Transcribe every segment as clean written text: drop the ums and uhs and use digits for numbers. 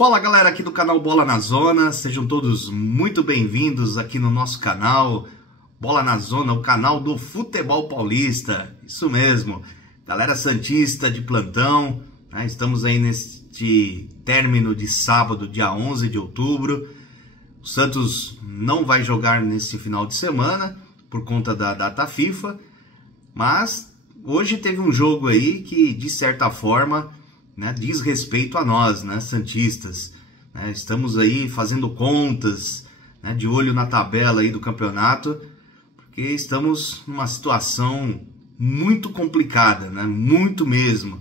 Fala galera aqui do canal Bola na Zona, sejam todos muito bem-vindos aqui no nosso canal Bola na Zona, o canal do futebol paulista, isso mesmo, galera santista de plantão, né? Estamos aí neste término de sábado, dia 11 de outubro, o Santos não vai jogar nesse final de semana por conta da data FIFA, mas hoje teve um jogo aí que de certa forma, né, diz respeito a nós, né, santistas, né, estamos aí fazendo contas, né, de olho na tabela aí do campeonato, porque estamos numa situação muito complicada, né, muito mesmo.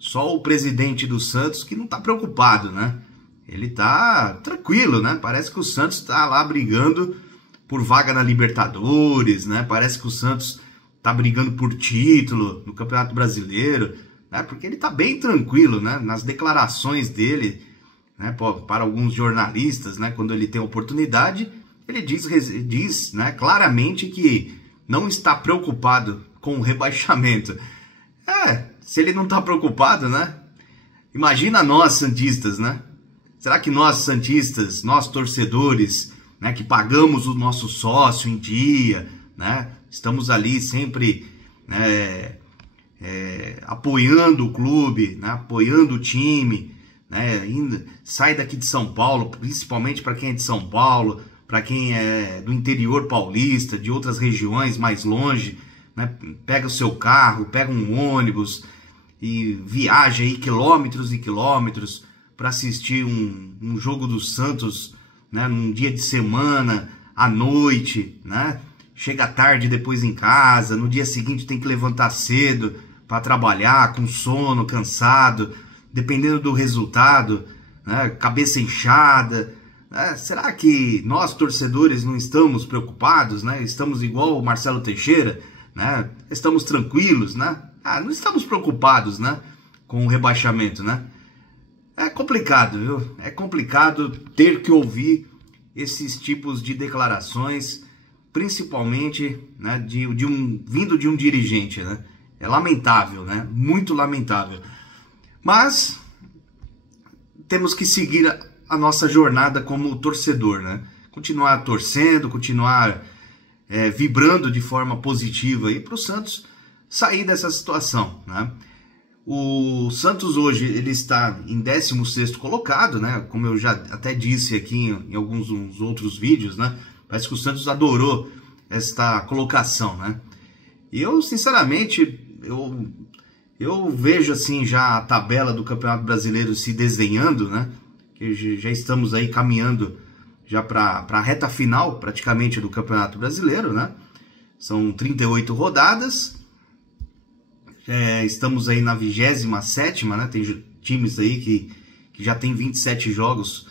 Só o presidente do Santos que não está preocupado, né, ele está tranquilo, né, parece que o Santos está lá brigando por vaga na Libertadores, né, parece que o Santos está brigando por título no Campeonato Brasileiro, né, porque ele está bem tranquilo, né, nas declarações dele, né, para alguns jornalistas, né, quando ele tem oportunidade, ele diz, né, claramente que não está preocupado com o rebaixamento. Se ele não está preocupado, né, imagina nós santistas, né? Será que nós santistas, nós torcedores, né, que pagamos o nosso sócio em dia, né, estamos ali sempre, né, apoiando o clube, né, apoiando o time, né, sai daqui de São Paulo, principalmente para quem é de São Paulo, para quem é do interior paulista, de outras regiões mais longe, né, pega o seu carro, pega um ônibus e viaja aí quilômetros e quilômetros para assistir um jogo do Santos, né, num dia de semana, à noite, né, chega tarde depois em casa, no dia seguinte tem que levantar cedo para trabalhar, com sono, cansado, dependendo do resultado, né, cabeça inchada. Né? Será que nós, torcedores, não estamos preocupados? Né? Estamos igual o Marcelo Teixeira? Né? Estamos tranquilos? Né? Não estamos preocupados, né, com o rebaixamento. Né? É complicado, viu? É complicado ter que ouvir esses tipos de declarações, principalmente, né, vindo de um dirigente, né? É lamentável, né? Muito lamentável. Mas temos que seguir a nossa jornada como torcedor, né? Continuar torcendo, continuar vibrando de forma positiva para o Santos sair dessa situação, né? O Santos hoje ele está em 16º colocado, né? Como eu já até disse aqui em alguns outros vídeos, né? Parece que o Santos adorou esta colocação, né? E eu, sinceramente, eu vejo assim já a tabela do Campeonato Brasileiro se desenhando, né? Que já estamos aí caminhando já para a reta final, praticamente, do Campeonato Brasileiro, né? São 38 rodadas. Estamos aí na 27ª, né? Tem times aí que já tem 27 jogos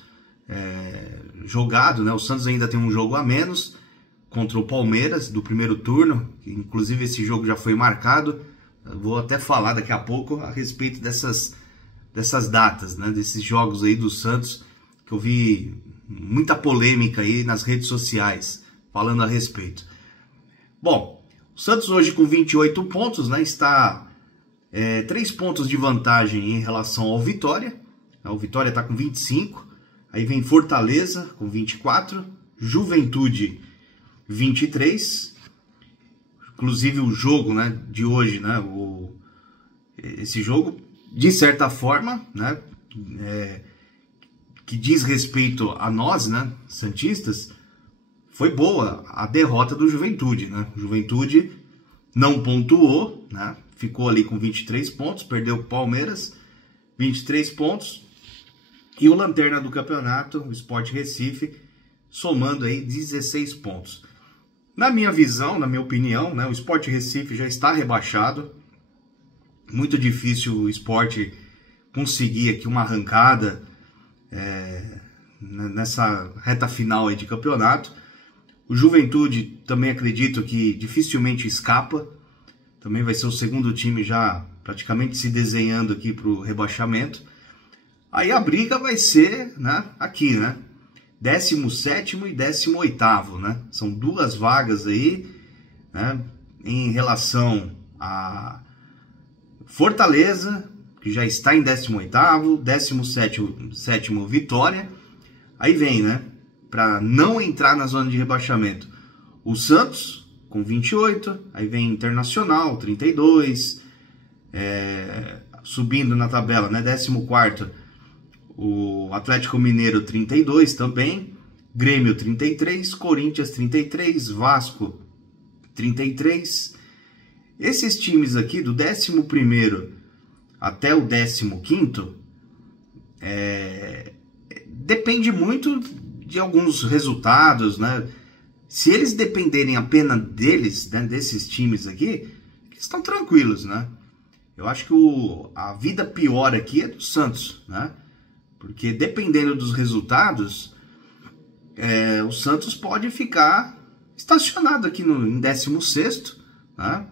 jogado, né? O Santos ainda tem um jogo a menos contra o Palmeiras do primeiro turno, inclusive esse jogo já foi marcado. Eu vou até falar daqui a pouco a respeito dessas datas, né? Desses jogos aí do Santos, que eu vi muita polêmica aí nas redes sociais falando a respeito. Bom, o Santos hoje com 28 pontos, né? Está 3 pontos de vantagem em relação ao Vitória. O Vitória está com 25. Aí vem Fortaleza com 24, Juventude 23. Inclusive o jogo, né, de hoje, né, esse jogo, de certa forma, né, que diz respeito a nós, né, santistas, foi boa a derrota do Juventude, né? O Juventude não pontuou, né, ficou ali com 23 pontos, perdeu o Palmeiras, 23 pontos. E o lanterna do campeonato, o Sport Recife, somando aí 16 pontos. Na minha visão, na minha opinião, né, o Sport Recife já está rebaixado. Muito difícil o Sport conseguir aqui uma arrancada nessa reta final aí de campeonato. O Juventude também acredito que dificilmente escapa. Também vai ser o segundo time já praticamente se desenhando aqui para o rebaixamento. Aí a briga vai ser, né, aqui, né? 17º e 18º, né? São duas vagas aí, né, em relação a Fortaleza, que já está em 18º, 17º Vitória. Aí vem, né, para não entrar na zona de rebaixamento, o Santos com 28, aí vem Internacional, 32, subindo na tabela, né, 14º, o Atlético Mineiro 32 também, Grêmio 33, Corinthians 33, Vasco 33. Esses times aqui, do 11º até o 15º, depende muito de alguns resultados, né? Se eles dependerem apenas deles, né, desses times aqui, eles estão tranquilos, né? Eu acho que a vida pior aqui é do Santos, né? Porque dependendo dos resultados, o Santos pode ficar estacionado aqui em 16º, né?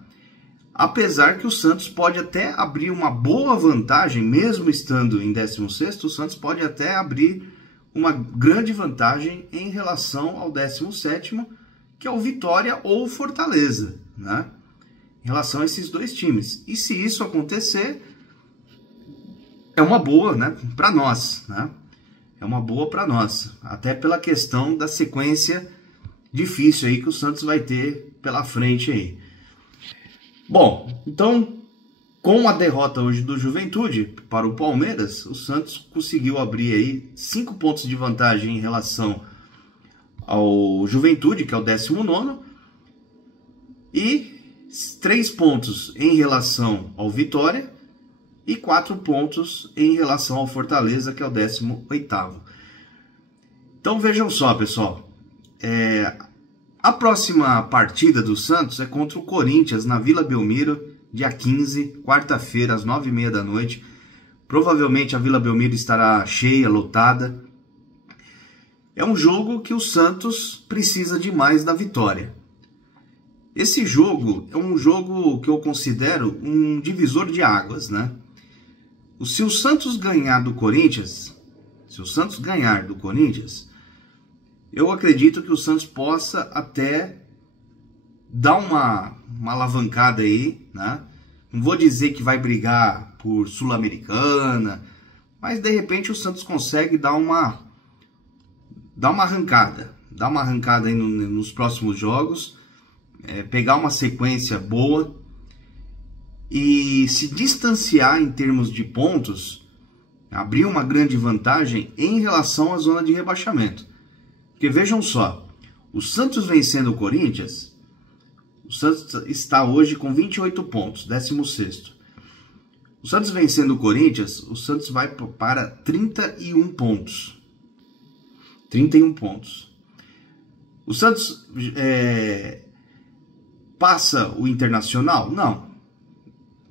Apesar que o Santos pode até abrir uma boa vantagem, mesmo estando em 16º, o Santos pode até abrir uma grande vantagem em relação ao 17º, que é o Vitória ou o Fortaleza, né? Em relação a esses dois times. E se isso acontecer, é uma boa, né, para nós, né? É uma boa para nós, até pela questão da sequência difícil aí que o Santos vai ter pela frente aí. Bom, então, com a derrota hoje do Juventude para o Palmeiras, o Santos conseguiu abrir aí 5 pontos de vantagem em relação ao Juventude, que é o 19º, e 3 pontos em relação ao Vitória e 4 pontos em relação ao Fortaleza, que é o 18º. Então vejam só, pessoal, a próxima partida do Santos é contra o Corinthians na Vila Belmiro, dia 15, quarta-feira, às 9h30 da noite. Provavelmente a Vila Belmiro estará cheia, lotada. É um jogo que o Santos precisa demais da vitória. Esse jogo é um jogo que eu considero um divisor de águas, né? Se o Santos ganhar do Corinthians, eu acredito que o Santos possa até dar uma alavancada aí, né? Não vou dizer que vai brigar por Sul-Americana, mas de repente o Santos consegue dar uma arrancada. Dar uma arrancada aí nos próximos jogos, pegar uma sequência boa e se distanciar em termos de pontos, abrir uma grande vantagem em relação à zona de rebaixamento. Porque vejam só, o Santos vencendo o Corinthians, o Santos está hoje com 28 pontos, 16º. O Santos vencendo o Corinthians, o Santos vai para 31 pontos. 31 pontos. O Santos passa o Internacional? Não.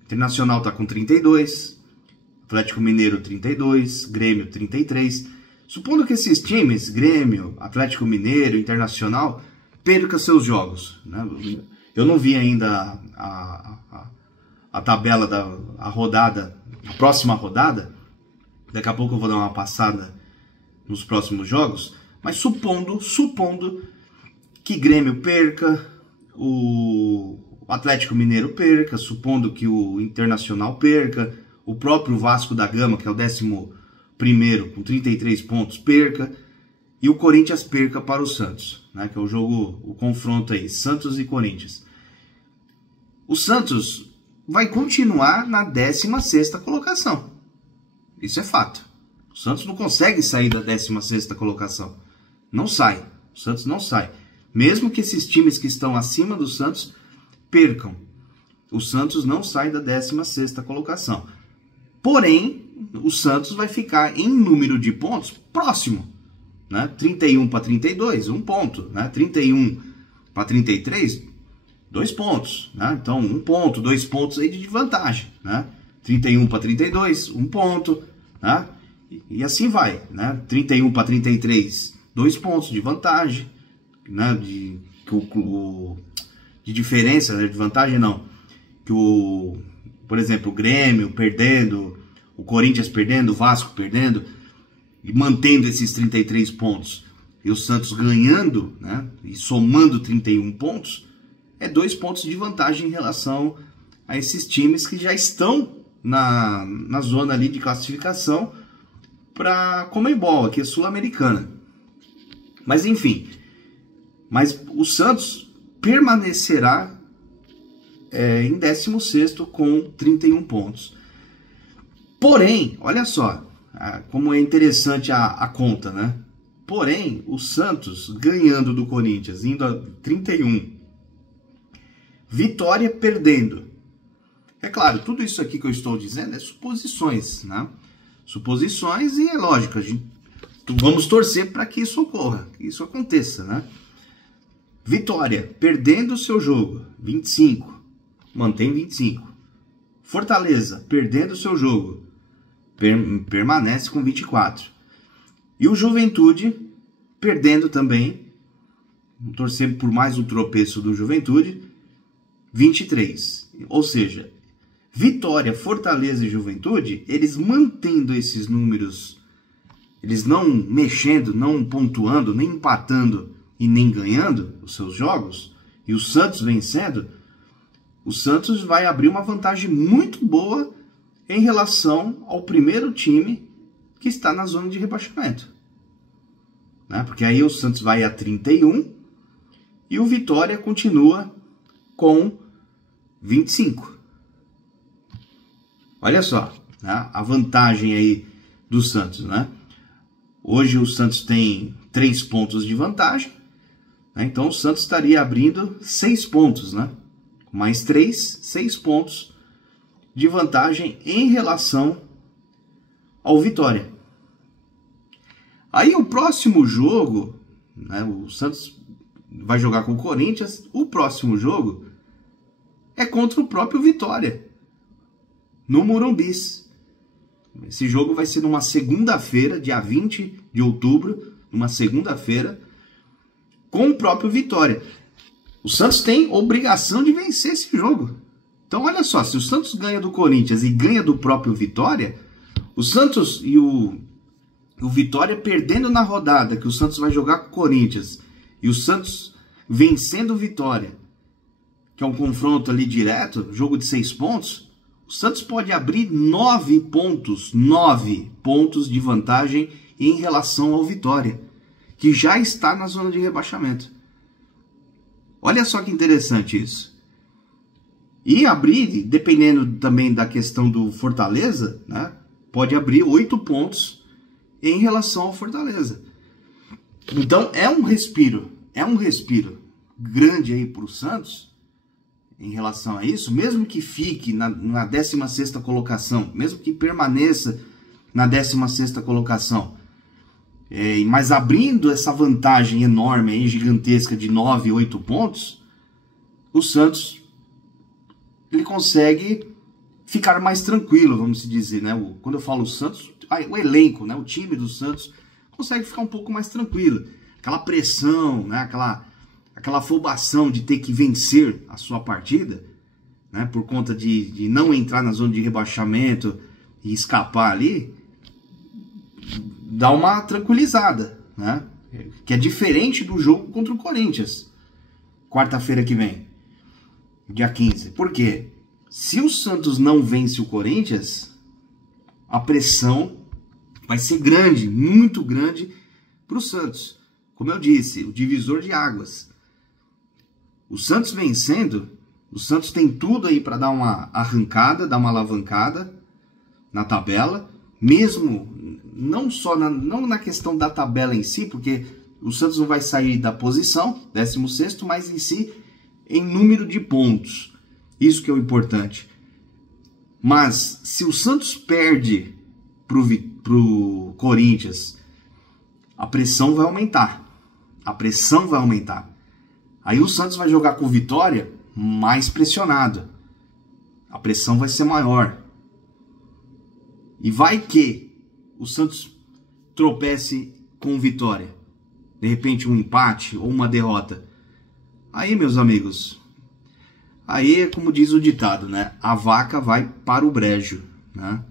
O Internacional está com 32, Atlético Mineiro 32, Grêmio 33. Supondo que esses times, Grêmio, Atlético Mineiro, Internacional, percam seus jogos, né? Eu não vi ainda a tabela a próxima rodada. Daqui a pouco eu vou dar uma passada nos próximos jogos. Mas supondo que Grêmio perca, o Atlético Mineiro perca, supondo que o Internacional perca, o próprio Vasco da Gama, que é o 11º com 33 pontos, perca, e o Corinthians perca para o Santos, né, que é o confronto aí, Santos e Corinthians. O Santos vai continuar na 16ª colocação. Isso é fato. O Santos não consegue sair da 16ª colocação. Não sai. O Santos não sai. Mesmo que esses times que estão acima do Santos percam, o Santos não sai da 16ª colocação. Porém, o Santos vai ficar em número de pontos próximo, né? 31 para 32, 1 ponto, né? 31 para 33, 2 pontos, né? Então 1 ponto, 2 pontos aí de vantagem, né? 31 para 32, 1 ponto, né? E assim vai, né? 31 para 33, 2 pontos de vantagem, né? De diferença, né? De vantagem não, que por exemplo, o Grêmio perdendo, o Corinthians perdendo, o Vasco perdendo, e mantendo esses 33 pontos, e o Santos ganhando, né, e somando 31 pontos, é 2 pontos de vantagem em relação a esses times que já estão na zona ali de classificação para Conmebol, aqui é Sul-Americana. Mas enfim, mas o Santos permanecerá em 16º com 31 pontos. Porém, olha só como é interessante a conta, né? Porém, o Santos ganhando do Corinthians, indo a 31, Vitória perdendo. É claro, tudo isso aqui que eu estou dizendo é suposições, né? Suposições, e é lógico, vamos torcer para que isso ocorra, que isso aconteça, né? Vitória perdendo o seu jogo, 25, mantém 25. Fortaleza perdendo o seu jogo, permanece com 24. E o Juventude perdendo também, torcendo por mais um tropeço do Juventude, 23. Ou seja, Vitória, Fortaleza e Juventude, eles mantendo esses números, eles não mexendo, não pontuando, nem empatando e nem ganhando os seus jogos, e o Santos vencendo, o Santos vai abrir uma vantagem muito boa em relação ao primeiro time que está na zona de rebaixamento, né? Porque aí o Santos vai a 31 e o Vitória continua com 25. Olha só, né? A vantagem aí do Santos, né? Hoje o Santos tem 3 pontos de vantagem, né? Então o Santos estaria abrindo 6 pontos, né? Mais 3, 6 pontos de vantagem em relação ao Vitória. Aí o próximo jogo, né, o Santos vai jogar com o Corinthians, o próximo jogo é contra o próprio Vitória, no Morumbi. Esse jogo vai ser numa segunda-feira, dia 20 de outubro, numa segunda-feira, com o próprio Vitória. O Santos tem obrigação de vencer esse jogo. Então olha só, se o Santos ganha do Corinthians e ganha do próprio Vitória, o Santos e o Vitória perdendo na rodada, que o Santos vai jogar com o Corinthians, e o Santos vencendo o Vitória, que é um confronto ali direto, jogo de 6 pontos, o Santos pode abrir 9 pontos de vantagem em relação ao Vitória, que já está na zona de rebaixamento. Olha só que interessante isso. E abrir, dependendo também da questão do Fortaleza, né, pode abrir 8 pontos em relação ao Fortaleza. Então é um respiro grande aí para o Santos em relação a isso, mesmo que fique na 16ª colocação, mesmo que permaneça na 16ª colocação, mas abrindo essa vantagem enorme aí, gigantesca de 9, 8 pontos, o Santos ele consegue ficar mais tranquilo, vamos dizer, né? Quando eu falo o Santos, o elenco, né? O time do Santos consegue ficar um pouco mais tranquilo. Aquela pressão, né? Aquela afobação de ter que vencer a sua partida, né? Por conta de não entrar na zona de rebaixamento e escapar ali, dá uma tranquilizada, né? Que é diferente do jogo contra o Corinthians, quarta-feira que vem, dia 15. Por quê? Se o Santos não vence o Corinthians, a pressão vai ser grande, muito grande para o Santos. Como eu disse, o divisor de águas. O Santos vencendo, o Santos tem tudo aí para dar uma arrancada, dar uma alavancada na tabela, mesmo não só não na questão da tabela em si, porque o Santos não vai sair da posição, 16º, mas em si, em número de pontos. Isso que é o importante. Mas se o Santos perde pro Corinthians, a pressão vai aumentar. A pressão vai aumentar. Aí o Santos vai jogar com o Vitória mais pressionado. A pressão vai ser maior. E vai que o Santos tropece com o Vitória. De repente um empate ou uma derrota. Aí, meus amigos, aí é como diz o ditado, né? A vaca vai para o brejo, né?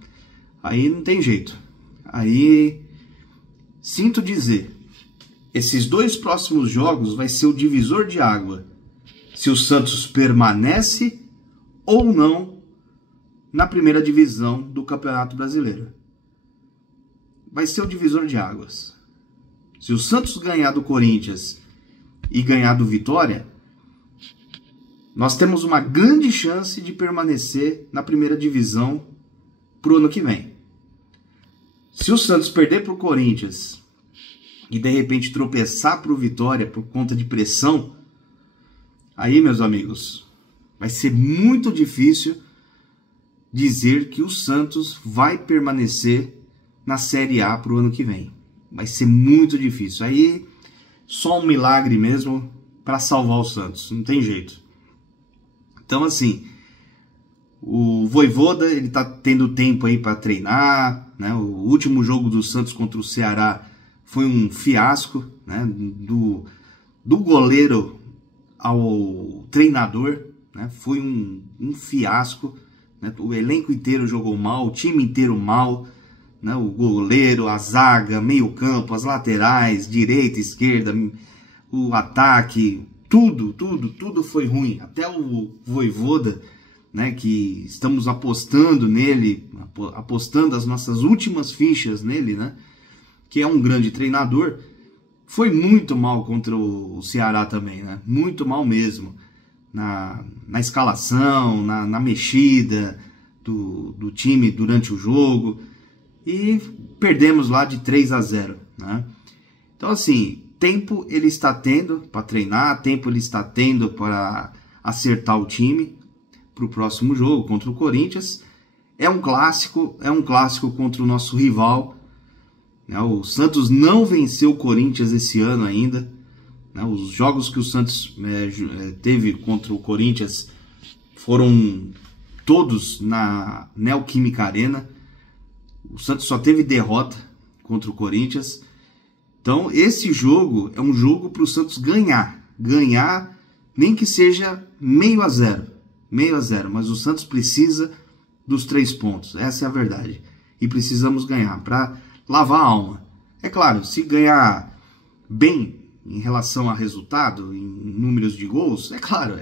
Aí não tem jeito. Aí, sinto dizer, esses 2 próximos jogos vai ser o divisor de água. Se o Santos permanece ou não na primeira divisão do Campeonato Brasileiro. Vai ser o divisor de águas. Se o Santos ganhar do Corinthians e ganhar do Vitória, nós temos uma grande chance de permanecer na primeira divisão para o ano que vem. Se o Santos perder para o Corinthians e de repente tropeçar para o Vitória por conta de pressão, aí, meus amigos, vai ser muito difícil dizer que o Santos vai permanecer na Série A para o ano que vem. Vai ser muito difícil. Aí, só um milagre mesmo para salvar o Santos. Não tem jeito. Então, assim, o Vojvoda, ele tá tendo tempo aí para treinar, né? O último jogo do Santos contra o Ceará foi um fiasco, né? Do goleiro ao treinador, né? Foi um fiasco, né? O elenco inteiro jogou mal, o time inteiro mal, né? O goleiro, a zaga, meio campo, as laterais, direita, esquerda, o ataque, tudo foi ruim. Até o Vojvoda, né, que estamos apostando nele, apostando as nossas últimas fichas nele, né, que é um grande treinador, foi muito mal contra o Ceará também, né, muito mal mesmo, na escalação, na mexida do time durante o jogo, e perdemos lá de 3-0, né. Então, assim, tempo ele está tendo para treinar, tempo ele está tendo para acertar o time para o próximo jogo contra o Corinthians. É um clássico contra o nosso rival, né? O Santos não venceu o Corinthians esse ano ainda, né? Os jogos que o Santos teve contra o Corinthians foram todos na Neoquímica Arena. O Santos só teve derrota contra o Corinthians. Então, esse jogo é um jogo para o Santos ganhar, nem que seja 0-0, mas o Santos precisa dos 3 pontos, essa é a verdade, e precisamos ganhar para lavar a alma. É claro, se ganhar bem em relação a resultado, em números de gols, é claro,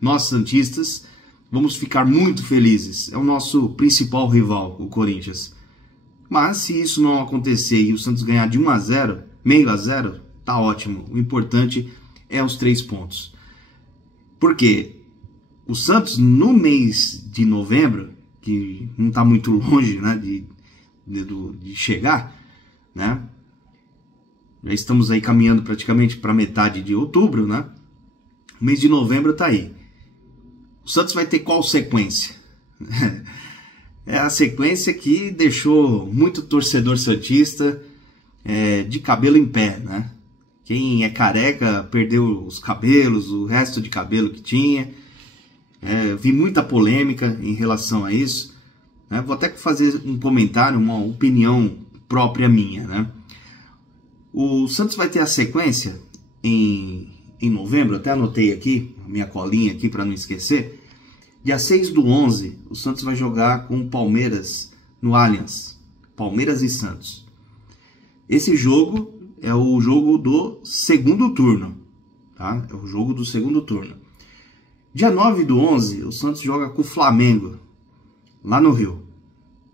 nós santistas vamos ficar muito felizes, é o nosso principal rival, o Corinthians. Mas se isso não acontecer e o Santos ganhar de 1-0, 0,5-0, tá ótimo. O importante é os 3 pontos. Porque o Santos, no mês de novembro, que não está muito longe, né, de chegar, né? Já estamos aí caminhando praticamente para metade de outubro, né? O mês de novembro tá aí. O Santos vai ter qual sequência? É a sequência que deixou muito torcedor santista de cabelo em pé, né? Quem é careca perdeu os cabelos, o resto de cabelo que tinha. Vi muita polêmica em relação a isso. Né? Vou até fazer um comentário, uma opinião própria minha, né? O Santos vai ter a sequência em novembro, até anotei aqui, a minha colinha aqui para não esquecer. Dia 6/11, o Santos vai jogar com o Palmeiras no Allianz. Palmeiras e Santos. Esse jogo é o jogo do segundo turno, tá? É o jogo do segundo turno. Dia 9/11, o Santos joga com o Flamengo, lá no Rio.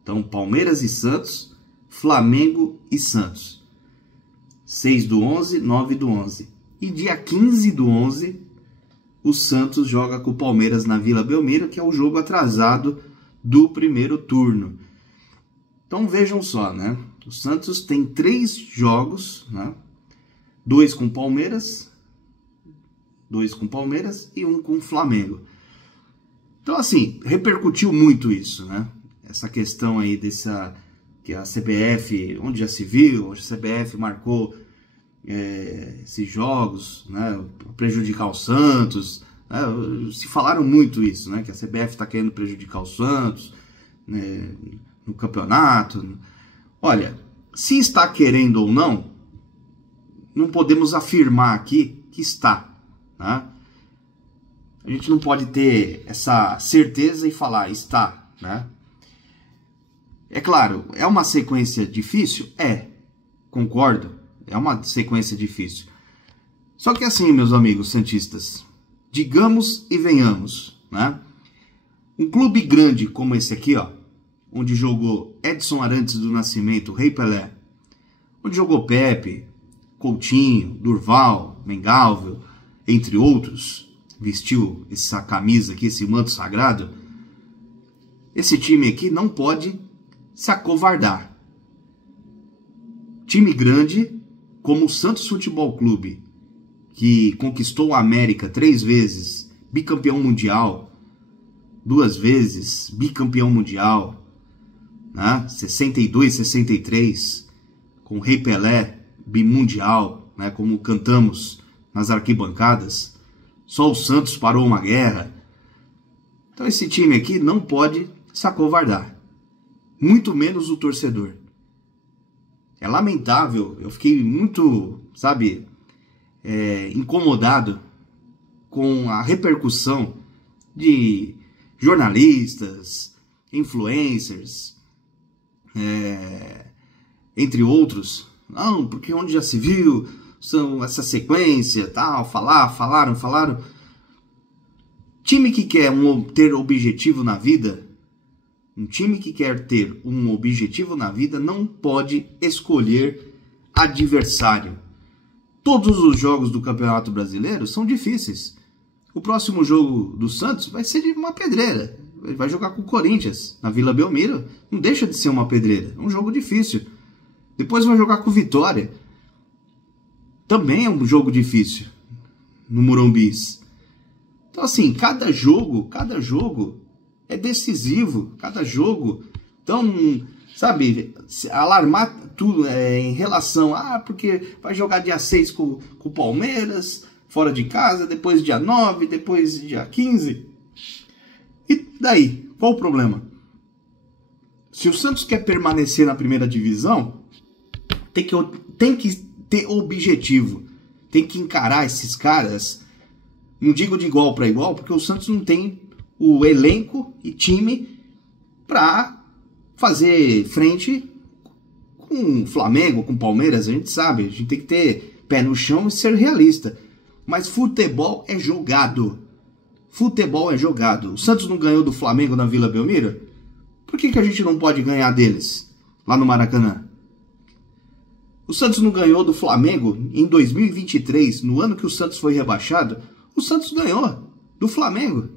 Então, Palmeiras e Santos, Flamengo e Santos. 6/11, 9/11. E dia 15/11, o Santos joga com o Palmeiras na Vila Belmiro, que é o jogo atrasado do primeiro turno. Então vejam só, né? O Santos tem 3 jogos, né? 2 com Palmeiras, 2 com Palmeiras e 1 com Flamengo. Então, assim, repercutiu muito isso, né? Essa questão aí que a CBF, onde já se viu, onde a CBF marcou esses jogos, né, prejudicar o Santos, né, se falaram muito isso, né, que a CBF está querendo prejudicar o Santos, né, no campeonato. Olha, se está querendo ou não, não podemos afirmar aqui que está, né? A gente não pode ter essa certeza e falar está, né? É claro, é uma sequência difícil? Concordo. É uma sequência difícil. Só que assim, meus amigos santistas, digamos e venhamos, né? Um clube grande como esse aqui, ó, onde jogou Edson Arantes do Nascimento, Rei Pelé, onde jogou Pepe, Coutinho, Durval, Mengalvio, entre outros, vestiu essa camisa aqui, esse manto sagrado. Esse time aqui não pode se acovardar. Time grande como o Santos Futebol Clube, que conquistou a América 3 vezes, bicampeão mundial, 2 vezes bicampeão mundial, né? 62, 63, com o Rei Pelé, bimundial, né? Como cantamos nas arquibancadas. Só o Santos parou uma guerra. Então esse time aqui não pode se acovardar, muito menos o torcedor. É lamentável, eu fiquei muito, sabe, incomodado com a repercussão de jornalistas, influencers, entre outros. Não, porque onde já se viu, são essa sequência, tal, falaram. Time que quer ter objetivo na vida, um time que quer ter um objetivo na vida não pode escolher adversário. Todos os jogos do Campeonato Brasileiro são difíceis. O próximo jogo do Santos vai ser de uma pedreira. Ele vai jogar com o Corinthians na Vila Belmiro. Não deixa de ser uma pedreira. É um jogo difícil. Depois vai jogar com o Vitória. Também é um jogo difícil no Morumbis. Então assim, cada jogo é decisivo. Cada jogo. Então, sabe, alarmar tudo em relação porque vai jogar dia 6 com o Palmeiras, fora de casa, depois dia 9, depois dia 15. E daí? Qual o problema? Se o Santos quer permanecer na primeira divisão, tem que ter objetivo. Tem que encarar esses caras, não digo de igual para igual, porque o Santos não tem o elenco e time para fazer frente com o Flamengo, com o Palmeiras. A gente sabe, a gente tem que ter pé no chão e ser realista. Mas futebol é jogado. Futebol é jogado. O Santos não ganhou do Flamengo na Vila Belmiro? Por que a gente não pode ganhar deles lá no Maracanã? O Santos não ganhou do Flamengo em 2023, no ano que o Santos foi rebaixado. O Santos ganhou do Flamengo.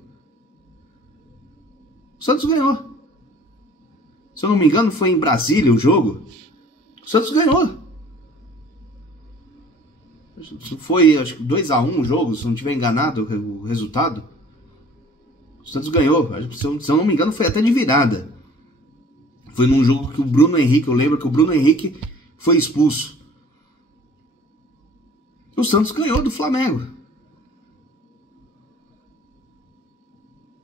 O Santos ganhou. Se eu não me engano, foi em Brasília o jogo. O Santos ganhou. Foi, acho que 2-1 o jogo, se não estiver enganado o resultado. O Santos ganhou. Se eu não me engano, foi até de virada. Foi num jogo que o Bruno Henrique, eu lembro que o Bruno Henrique foi expulso. O Santos ganhou do Flamengo.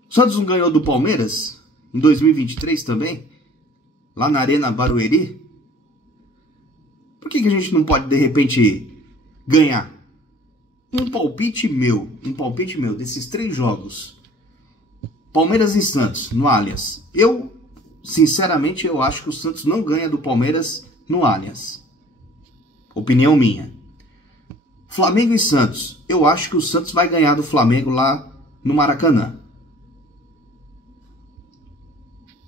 O Santos não ganhou do Palmeiras em 2023 também? Lá na Arena Barueri? Por que a gente não pode, de repente, ganhar? Um palpite meu desses 3 jogos, Palmeiras e Santos no Allianz. Sinceramente, eu acho que o Santos não ganha do Palmeiras no Allianz. Opinião minha. Flamengo e Santos. Eu acho que o Santos vai ganhar do Flamengo lá no Maracanã.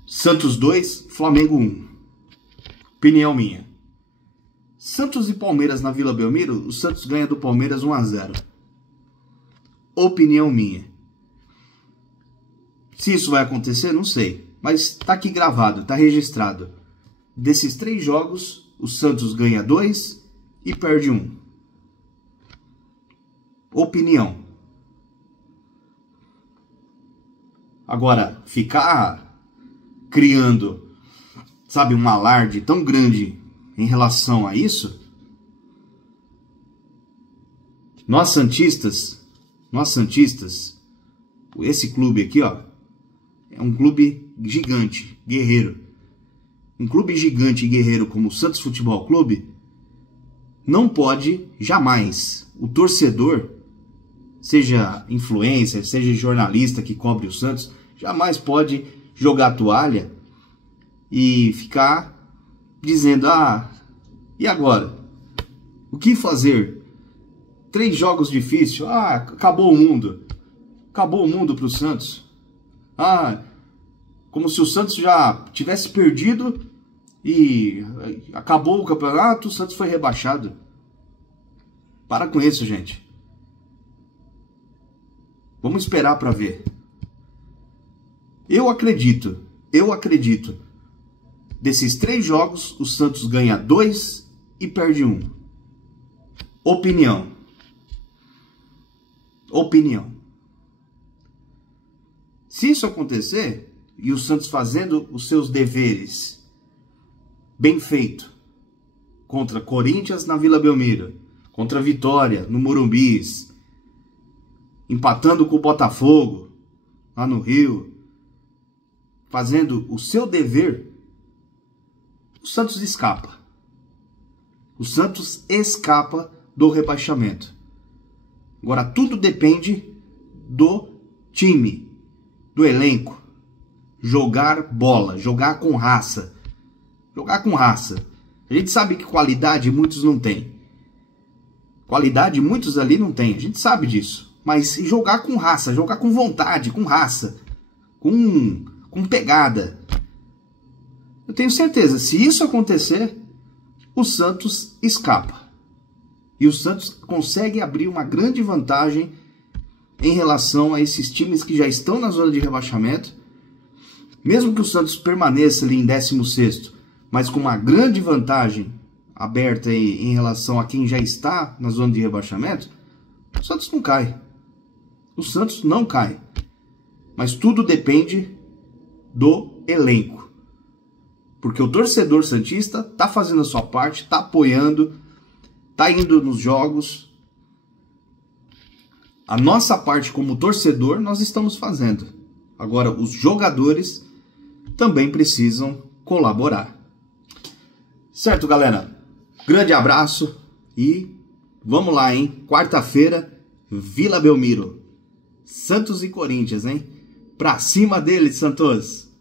Santos 2, Flamengo 1. Opinião minha. Santos e Palmeiras na Vila Belmiro, o Santos ganha do Palmeiras 1-0. Opinião minha. Se isso vai acontecer, não sei. Mas tá aqui gravado, tá registrado. Desses 3 jogos, o Santos ganha 2 e perde 1. Opinião. Agora, ficar criando, sabe, um alarde tão grande em relação a isso, nós santistas, esse clube aqui, ó, é um clube gigante, guerreiro. Um clube gigante e guerreiro como o Santos Futebol Clube não pode jamais, o torcedor, seja influencer, seja jornalista que cobre o Santos, jamais pode jogar a toalha e ficar dizendo, e agora? O que fazer? 3 jogos difíceis, acabou o mundo. Acabou o mundo para o Santos. como se o Santos já tivesse perdido e acabou o campeonato, o Santos foi rebaixado. Para com isso, gente. Vamos esperar para ver. Eu acredito, desses 3 jogos, o Santos ganha 2 e perde 1. Opinião. Se isso acontecer, e o Santos fazendo os seus deveres bem feito, contra Corinthians na Vila Belmiro, contra Vitória no Morumbi, empatando com o Botafogo lá no Rio, fazendo o seu dever, o Santos escapa. O Santos escapa do rebaixamento. Agora tudo depende do time, do elenco. Jogar bola, jogar com raça. Jogar com raça. A gente sabe que qualidade muitos não têm. Qualidade muitos ali não têm, a gente sabe disso. Mas jogar com raça, jogar com vontade, com raça, com pegada. Eu tenho certeza, se isso acontecer, o Santos escapa. E o Santos consegue abrir uma grande vantagem em relação a esses times que já estão na zona de rebaixamento. Mesmo que o Santos permaneça ali em 16º, mas com uma grande vantagem aberta em relação a quem já está na zona de rebaixamento, o Santos não cai. O Santos não cai. Mas tudo depende do elenco. Porque o torcedor santista está fazendo a sua parte, está apoiando, está indo nos jogos. A nossa parte como torcedor nós estamos fazendo. Agora os jogadores também precisam colaborar. Certo, galera? Grande abraço e vamos lá, hein? Quarta-feira, Vila Belmiro. Santos e Corinthians, hein? Pra cima deles, Santos!